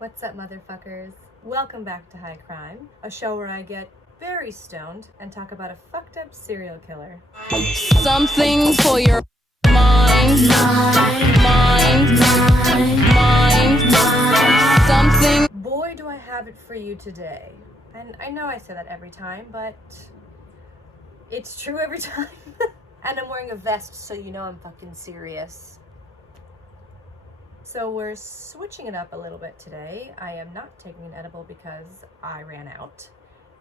What's up, motherfuckers? Welcome back to High Crime, a show where I get very stoned and talk about a fucked up serial killer. Something for your mind. Something. Boy, do I have it for you today. And I know I say that every time, but it's true every time. And I'm wearing a vest, so you know I'm fucking serious. So we're switching it up a little bit today. I am not taking an edible because I ran out.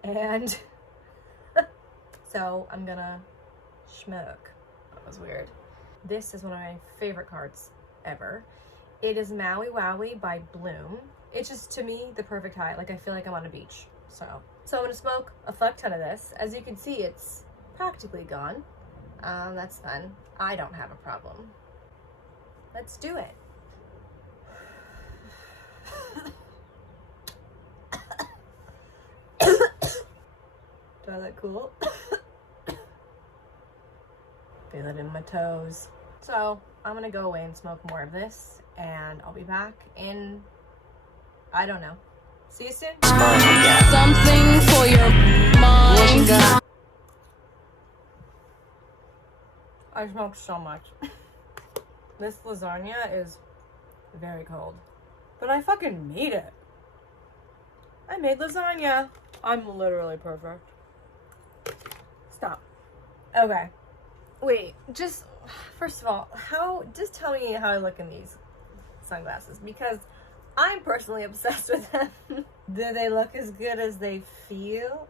And so I'm gonna smoke. That was weird. This is one of my favorite cards ever. It is Maui Wowie by Bloom. It's just, to me, the perfect high. Like, I feel like I'm on a beach. So I'm gonna smoke a fuck ton of this. As you can see, it's practically gone. That's fun. I don't have a problem. Let's do it. Do I look cool? Feel it in my toes. So I'm gonna go away and smoke more of this, and I'll be back in, I don't know. See you soon. Something for your mind. I smoked so much. This lasagna is very cold, but I fucking made it. I made lasagna. I'm literally perfect. Stop. Okay. Wait, just, first of all, just tell me how I look in these sunglasses, because I'm personally obsessed with them. Do they look as good as they feel?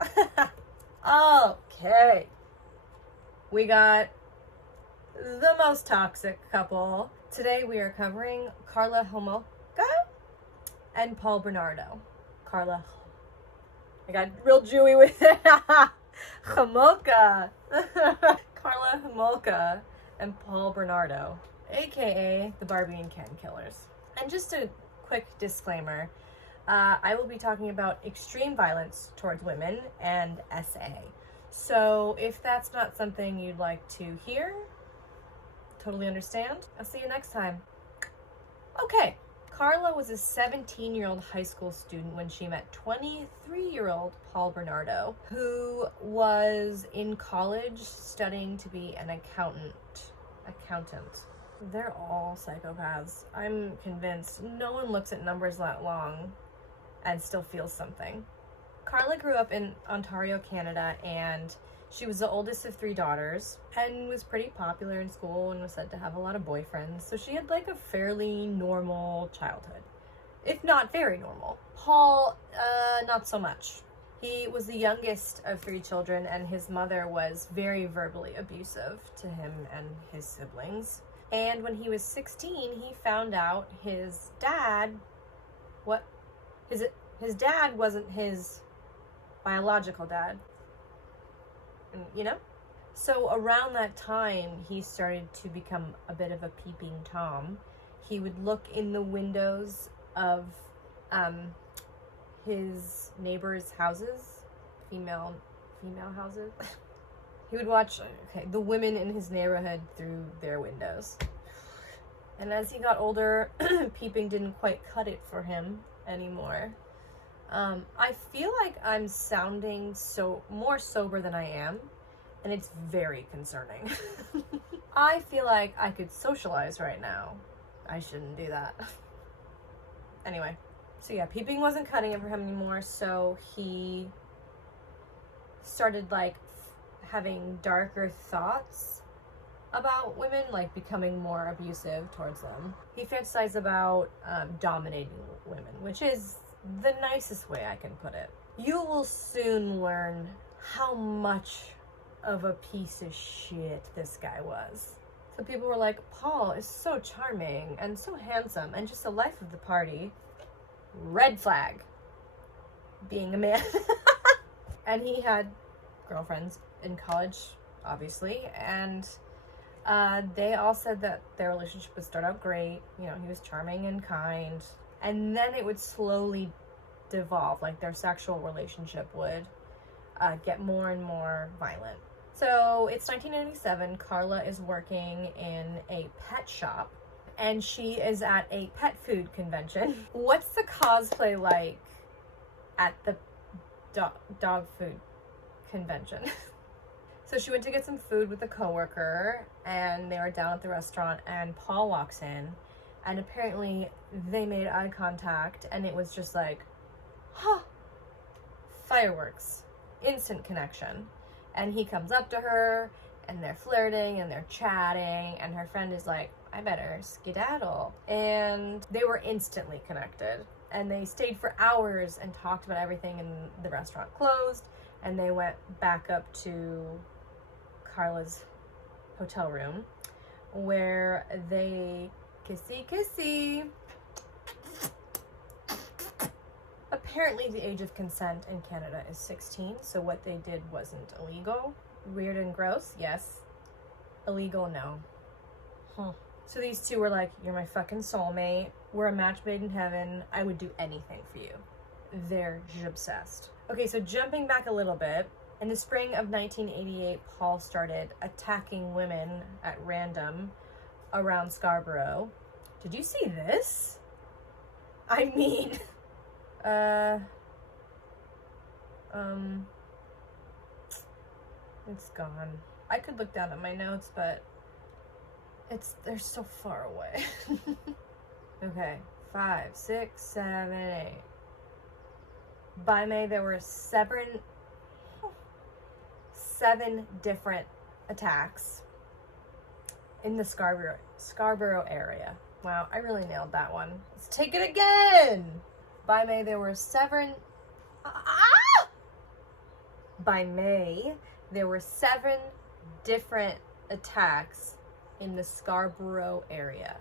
Okay. We got the most toxic couple. Today we are covering Karla Homolka and Paul Bernardo. Karla. I got real Jewy with it. Homolka. Karla Homolka and Paul Bernardo, aka the Barbie and Ken Killers. And just a quick disclaimer, I will be talking about extreme violence towards women and SA. So if that's not something you'd like to hear, totally understand. I'll see you next time. Okay. Karla was a 17-year-old high school student when she met 23-year-old Paul Bernardo, who was in college studying to be an accountant. They're all psychopaths. I'm convinced no one looks at numbers that long and still feels something. Karla grew up in Ontario, Canada, and she was the oldest of 3 daughters and was pretty popular in school and was said to have a lot of boyfriends. So she had like a fairly normal childhood, if not very normal. Paul, not so much. He was the youngest of 3 children, and his mother was very verbally abusive to him and his siblings. And when he was 16, he found out his dad, his dad wasn't his biological dad. You know? So around that time, he started to become a bit of a peeping Tom. He would look in the windows of his neighbors' houses, female houses. He would watch the women in his neighborhood through their windows. And as he got older, peeping didn't quite cut it for him anymore. I feel like I'm sounding more sober than I am, and it's very concerning. I feel like I could socialize right now. I shouldn't do that. Anyway, so yeah, peeping wasn't cutting it for him anymore, so he started having darker thoughts about women, like becoming more abusive towards them. He fantasized about dominating women, which is the nicest way I can put it. You will soon learn how much of a piece of shit this guy was. So people were like, Paul is so charming and so handsome and just the life of the party. Red flag. Being a man. And he had girlfriends in college, obviously, and they all said that their relationship would start out great. You know, he was charming and kind. And then it would slowly devolve, like their sexual relationship would get more and more violent. So it's 1997. Karla is working in a pet shop, and she is at a pet food convention. What's the cosplay like at the dog food convention? So she went to get some food with a coworker, and they were down at the restaurant, and Paul walks in, and apparently they made eye contact, and it was just like, huh, fireworks, instant connection. And he comes up to her, and they're flirting, and they're chatting, and her friend is like, I better skedaddle. And they were instantly connected, and they stayed for hours and talked about everything, and the restaurant closed, and they went back up to Karla's hotel room, where they kissy. Apparently the age of consent in Canada is 16, so what they did wasn't illegal. Weird and gross, yes. Illegal, no. So these two were like, you're my fucking soulmate. We're a match made in heaven. I would do anything for you. They're obsessed. Okay, so jumping back a little bit, in the spring of 1988, Paul started attacking women at random around Scarborough. Did you see this? I mean, it's gone. I could look down at my notes, but they're so far away. Okay, 5, 6, 7, 8. By May, there were 7 different attacks in the Scarborough area. Wow, I really nailed that one. Let's take it again. By May, there were 7 different attacks in the Scarborough area.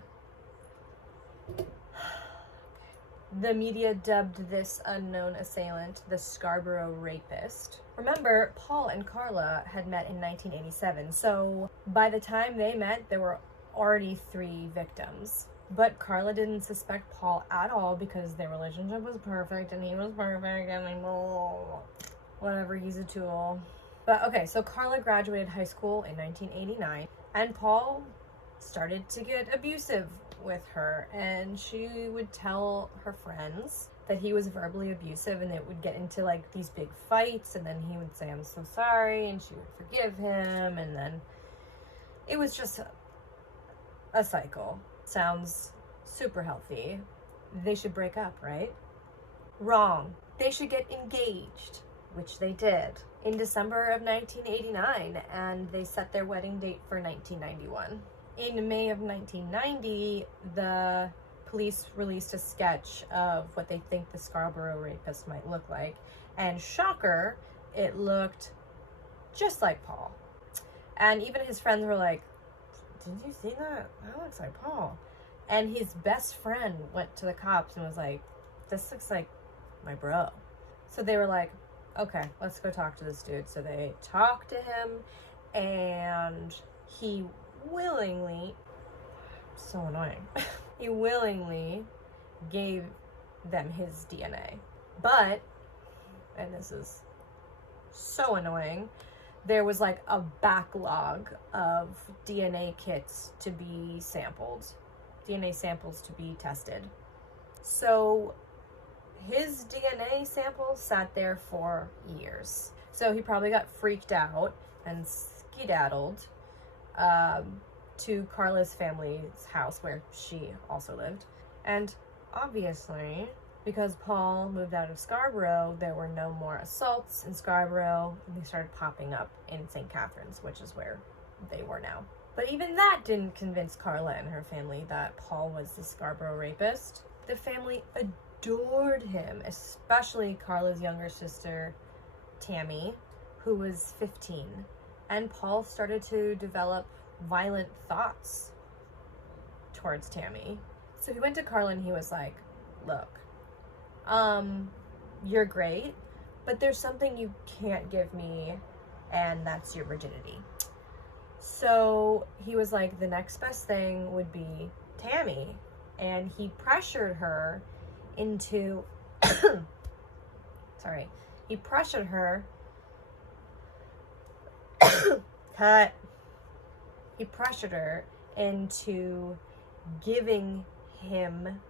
The media dubbed this unknown assailant the Scarborough Rapist. Remember, Paul and Karla had met in 1987, so by the time they met, there were already 3 victims. But Karla didn't suspect Paul at all because their relationship was perfect and he was perfect and like, whatever, he's a tool. But okay, so Karla graduated high school in 1989, and Paul started to get abusive with her, and she would tell her friends that he was verbally abusive, and it would get into like these big fights, and then he would say, I'm so sorry, and she would forgive him, and then it was just a cycle. Sounds super healthy. They should break up, right? Wrong. They should get engaged, which they did in December of 1989, and they set their wedding date for 1991. In May of 1990, the police released a sketch of what they think the Scarborough Rapist might look like, and shocker, it looked just like Paul. And even his friends were like, did you see that? That looks like Paul. And his best friend went to the cops and was like, this looks like my bro. So they were like, okay, let's go talk to this dude. So they talked to him, and he willingly, so annoying, he willingly gave them his DNA. But, and this is so annoying, there was like a backlog of DNA kits to be sampled, DNA samples to be tested. So his DNA sample sat there for years. So he probably got freaked out and skedaddled to Karla's family's house, where she also lived. And obviously, because Paul moved out of Scarborough, there were no more assaults in Scarborough, and they started popping up in St. Catharines, which is where they were now. But even that didn't convince Karla and her family that Paul was the Scarborough Rapist. The family adored him, especially Karla's younger sister, Tammy, who was 15. And Paul started to develop violent thoughts towards Tammy. So he went to Karla and he was like, look, you're great, but there's something you can't give me, and that's your virginity. So he was like, the next best thing would be Tammy. And he pressured her into, he pressured her, he pressured her into giving him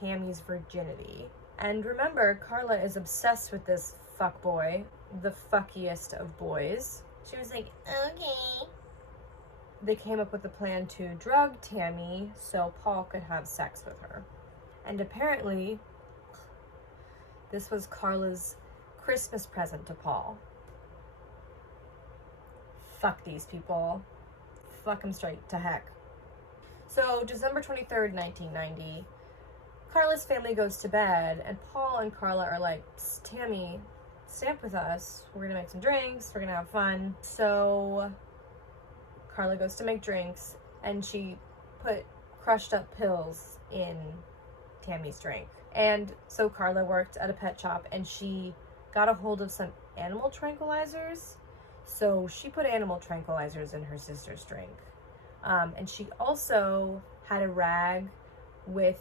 Tammy's virginity. And remember, Karla is obsessed with this fuckboy, the fuckiest of boys. She was like, okay. They came up with a plan to drug Tammy so Paul could have sex with her. And apparently, this was Karla's Christmas present to Paul. Fuck these people. Fuck them straight to heck. So, December 23rd, 1990, Karla's family goes to bed, and Paul and Karla are like, Tammy, stay up with us. We're gonna make some drinks. We're gonna have fun. So, Karla goes to make drinks, and she put crushed up pills in Tammy's drink. And so Karla worked at a pet shop, and she got a hold of some animal tranquilizers. So she put animal tranquilizers in her sister's drink. And she also had a rag with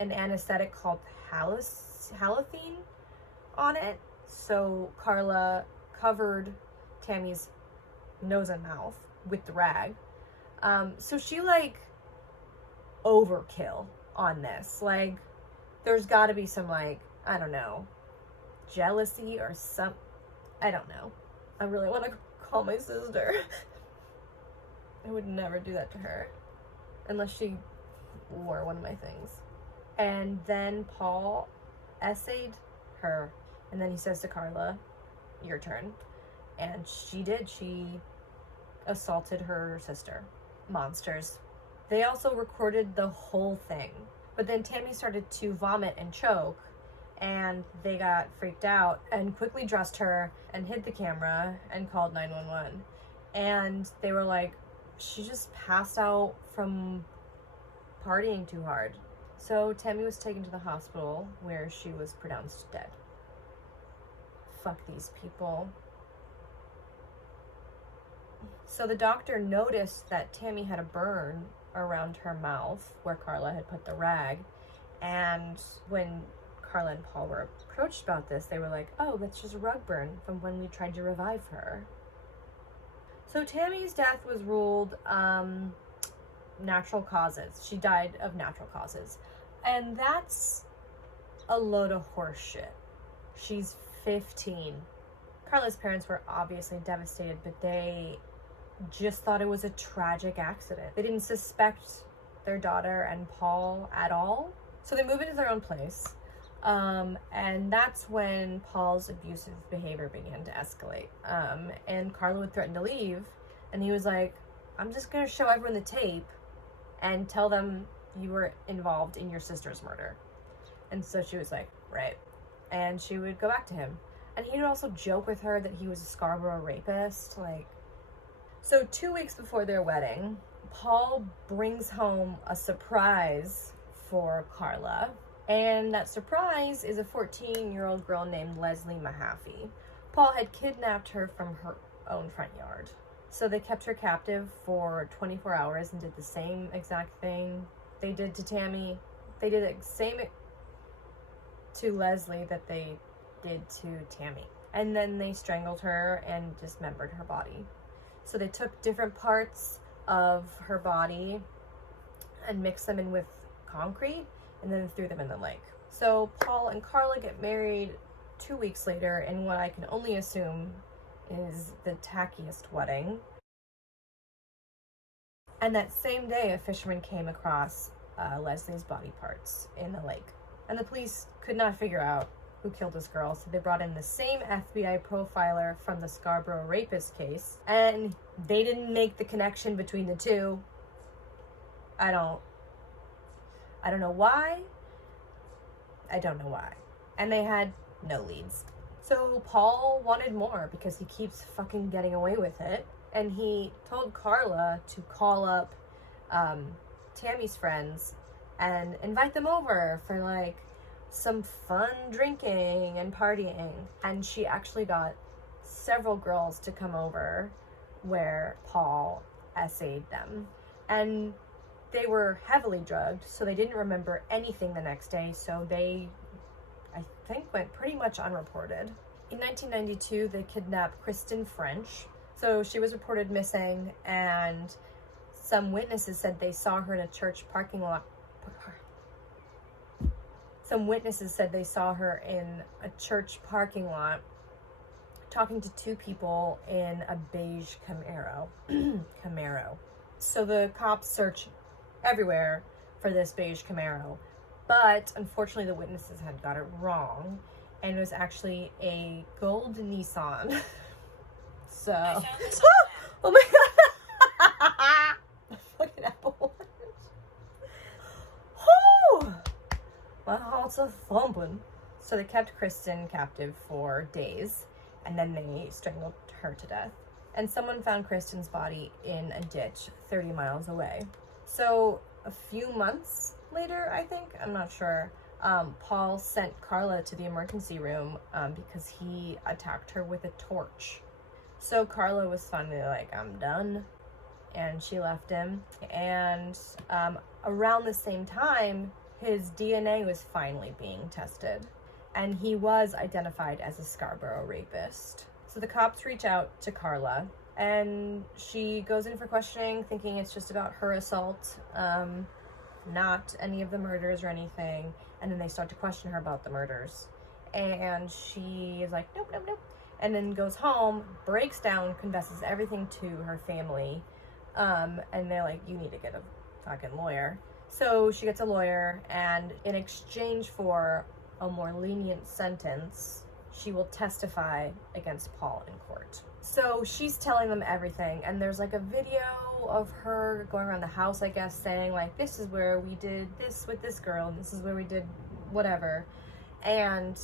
an anesthetic called halothane on it. So Karla covered Tammy's nose and mouth with the rag. So she like overkill on this. Like, there's got to be some, like, I don't know, jealousy or some, I don't know. I really want to call my sister. I would never do that to her unless she wore one of my things. And then Paul essayed her, and then he says to Karla, your turn. And she did. She assaulted her sister. Monsters. They also recorded the whole thing. But then Tammy started to vomit and choke, and they got freaked out and quickly dressed her and hid the camera and called 911. And they were like, she just passed out from partying too hard. So Tammy was taken to the hospital where she was pronounced dead. Fuck these people. So the doctor noticed that Tammy had a burn around her mouth where Karla had put the rag. And when Karla and Paul were approached about this, they were like, oh, that's just a rug burn from when we tried to revive her. So Tammy's death was ruled natural causes. She died of natural causes. And that's a load of horse shit. She's 15. Karla's parents were obviously devastated, but they just thought it was a tragic accident. They didn't suspect their daughter and Paul at all. So they move into their own place. And that's when Paul's abusive behavior began to escalate. And Karla would threaten to leave. And he was like, I'm just going to show everyone the tape and tell them you were involved in your sister's murder. And so she was like, right. And she would go back to him. And he would also joke with her that he was a Scarborough rapist. Like, so 2 weeks before their wedding, Paul brings home a surprise for Karla. And that surprise is a 14-year-old girl named Leslie Mahaffey. Paul had kidnapped her from her own front yard. So they kept her captive for 24 hours and did the same exact thing they did to Tammy. They did the same to Leslie that they did to Tammy. And then they strangled her and dismembered her body. So they took different parts of her body and mixed them in with concrete and then threw them in the lake. So Paul and Karla get married 2 weeks later in what I can only assume is the tackiest wedding. And that same day, a fisherman came across Leslie's body parts in the lake. And the police could not figure out who killed this girl, so they brought in the same FBI profiler from the Scarborough rapist case, and they didn't make the connection between the two. I don't know why. I don't know why. And they had no leads. So Paul wanted more because he keeps fucking getting away with it. And he told Karla to call up Tammy's friends and invite them over for like some fun drinking and partying. And she actually got several girls to come over where Paul essayed them. And they were heavily drugged, so they didn't remember anything the next day, so they, I think, went pretty much unreported. In 1992, they kidnapped Kristen French. So she was reported missing, and Some witnesses said they saw her in a church parking lot. Some witnesses said they saw her in a church parking lot talking to two people in a beige Camaro. Camaro. So the cops searched everywhere for this beige Camaro. But unfortunately, the witnesses had got it wrong. And it was actually a gold Nissan. So. Oh my god! Fucking Apple Watch. Oh! My heart's a thumping. So they kept Kristen captive for days, and then they strangled her to death. And someone found Kristen's body in a ditch 30 miles away. So a few months later, I think, I'm not sure, Paul sent Karla to the emergency room because he attacked her with a torch. So Karla was finally like, I'm done. And she left him. And around the same time, his DNA was finally being tested. And he was identified as a Scarborough rapist. So the cops reach out to Karla. And she goes in for questioning, thinking it's just about her assault, not any of the murders or anything. And then they start to question her about the murders. And she is like, nope, nope, nope. And then goes home, breaks down, confesses everything to her family. And they're like, you need to get a fucking lawyer. So she gets a lawyer, and in exchange for a more lenient sentence, she will testify against Paul in court. So she's telling them everything, and there's like a video of her going around the house, I guess, saying like, this is where we did this with this girl, and this is where we did whatever. And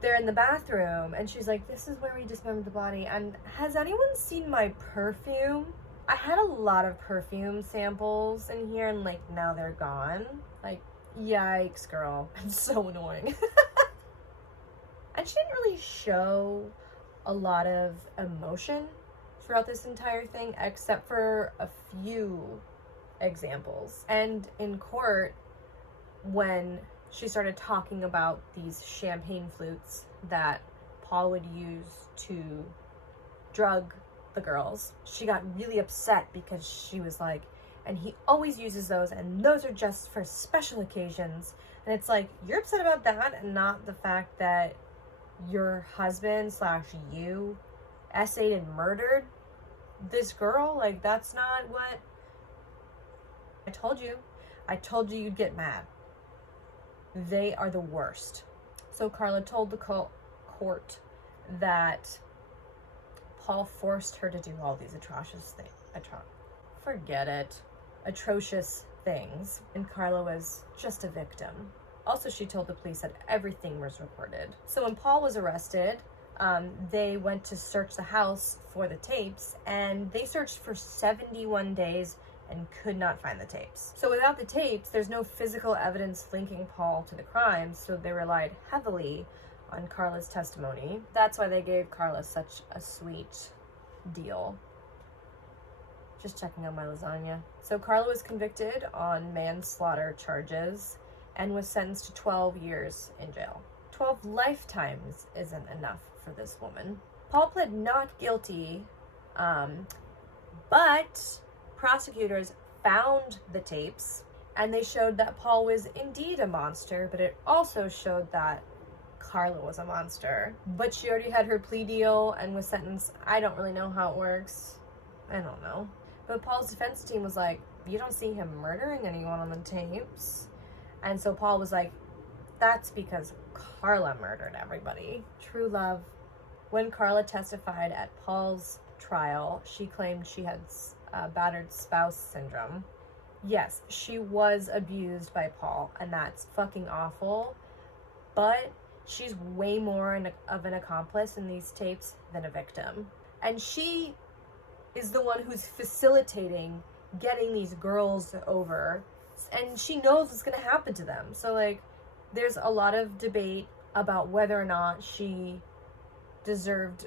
they're in the bathroom, and she's like, this is where we dismembered the body. And has anyone seen my perfume? I had a lot of perfume samples in here, and like, now they're gone. Like, yikes, girl. It's so annoying. And she didn't really show a lot of emotion throughout this entire thing, except for a few examples. And in court, when she started talking about these champagne flutes that Paul would use to drug the girls, she got really upset because she was like, and he always uses those, and those are just for special occasions. And it's like, you're upset about that and not the fact that your husband / you essayed and murdered this girl. Like, that's not what I told you. I told you you'd get mad. They are the worst. So Karla told the court that Paul forced her to do all these atrocious things. Atrocious things. And Karla was just a victim. Also, she told the police that everything was recorded. So when Paul was arrested, they went to search the house for the tapes, and they searched for 71 days and could not find the tapes. So without the tapes, there's no physical evidence linking Paul to the crimes, so they relied heavily on Karla's testimony. That's why they gave Karla such a sweet deal. Just checking on my lasagna. So Karla was convicted on manslaughter charges and was sentenced to 12 years in jail. 12 lifetimes isn't enough for this woman. Paul pled not guilty, but prosecutors found the tapes, and they showed that Paul was indeed a monster, but it also showed that Karla was a monster. But she already had her plea deal and was sentenced. I don't really know how it works. I don't know. But Paul's defense team was like, you don't see him murdering anyone on the tapes. And so Paul was like, that's because Karla murdered everybody. True love. When Karla testified at Paul's trial, she claimed she had battered spouse syndrome. Yes, she was abused by Paul, and that's fucking awful. But she's way more of an accomplice in these tapes than a victim. And she is the one who's facilitating getting these girls over, and she knows what's going to happen to them. So, like, there's a lot of debate about whether or not she deserved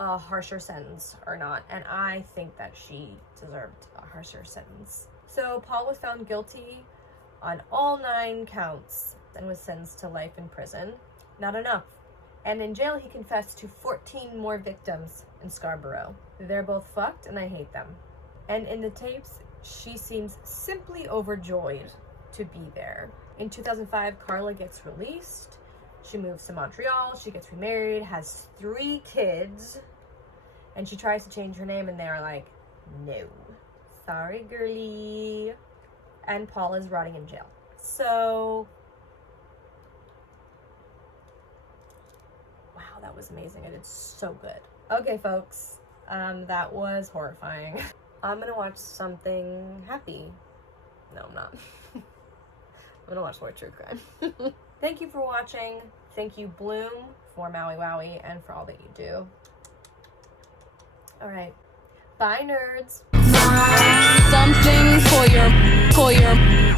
a harsher sentence or not, and I think that she deserved a harsher sentence. So Paul was found guilty on all 9 counts and was sentenced to life in prison. Not enough. And in jail, he confessed to 14 more victims in Scarborough. They're both fucked, and I hate them. And in the tapes, she seems simply overjoyed to be there. In 2005, Karla gets released. She moves to Montreal. She gets remarried, has 3 kids, and she tries to change her name, and they're like, no. Sorry, girly. And Paul is rotting in jail. So, wow, that was amazing. I did so good. Okay, folks, that was horrifying. I'm gonna watch something happy. No, I'm not. I'm gonna watch more true crime. Thank you for watching. Thank you, Bloom, for Maui Wowie and for all that you do. All right. Bye, nerds. Something for your